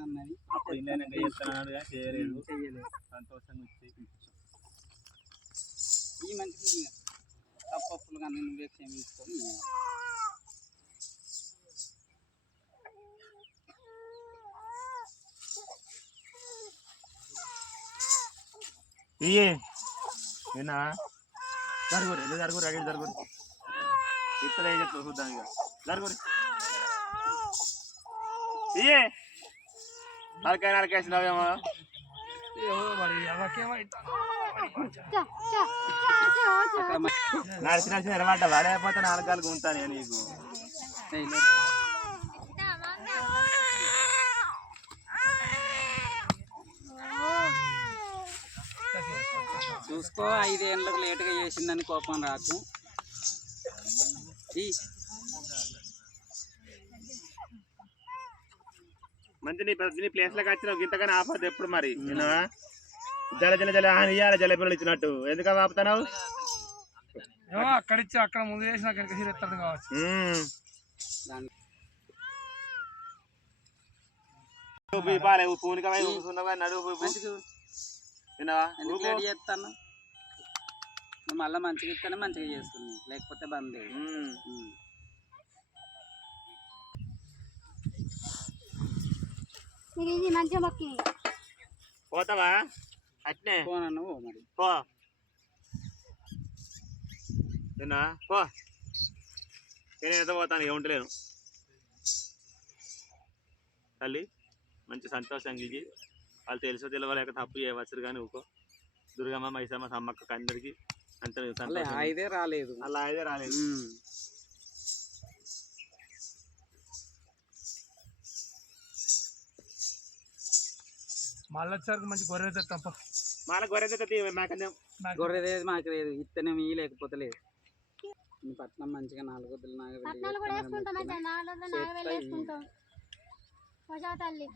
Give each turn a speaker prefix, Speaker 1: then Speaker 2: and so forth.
Speaker 1: అన్నది.
Speaker 2: అప్పుడు చేస్తున్నాడు చేయలేదు. సంతోషంగా వచ్చి
Speaker 1: ఈ మంచికి తప్పప్పులు కానీ నువ్వే క్షమించుకొని
Speaker 2: నిన్న జరుగురు ఎందుకు జరుగురు అడిగి జరుగురు. ఇత్తలే ఏం చెప్తావు చూద్దాం ఇక. జరుగురు. ఇయ్యే. నరకాయ నరకేసినావేమో
Speaker 1: అక్కడ
Speaker 2: నడిచి నడిచి నిలబడ్డా వాడైపోతే నాలుగాలు ఉంటాను నీకు.
Speaker 1: చూసుకో ఐదేళ్ళకు లేటుగా చేసిందని కోపం రాకు.
Speaker 2: మంచి నీ నీ ప్లేస్లోకి వచ్చినావు ఇంతగానే ఆపద్దు ఎప్పుడు మరి. నేను జల జల జల అని ఇయ్యాలి జల పిల్లలు ఇచ్చినట్టు. ఎందుకు ఆపుతున్నావు?
Speaker 3: ఏమో అక్కడిచ్చి అక్కడ ముందు చేసి నాకు వెనక సీరు ఎత్తాడు కావచ్చు
Speaker 2: ఊపుతున్నావా నడువు విన్నావా?
Speaker 1: లేట్ చేస్తాను? మళ్ళీ మంచిగా ఇస్తేనే మంచిగా చేస్తుంది లేకపోతే బంద్
Speaker 4: ఇది ఇది మంచిగా మొక్కి.
Speaker 2: పోతావా? అట్నే.
Speaker 1: ఓ మరి.
Speaker 2: పో. పో. నేను ఎంత పోతాను ఇక ఉండలేను తల్లి మంచి సంతోషంగా ఇది వాళ్ళు తెలుసో తెలియలేక తప్పు చేయవచ్చు కానీ ఊకో. దుర్గమ్మ మైసమ్మ సమ్మక్క అందరికి అంత
Speaker 1: ఐదే రాలేదు.
Speaker 2: అలా అయితే రాలేదు.
Speaker 1: ఉమ్.
Speaker 3: మళ్ళీ వచ్చేసరికి మంచి గొర్రె తెస్తాం పో.
Speaker 2: మన గొర్రె మేకందేం
Speaker 1: గొర్రెదేది మాకు. లేదు ఇత్తనే మీ లేకపోతే లేదు. పట్నం మంచిగా నాలుగు వద్దులు
Speaker 4: నాలుగు తల్లి.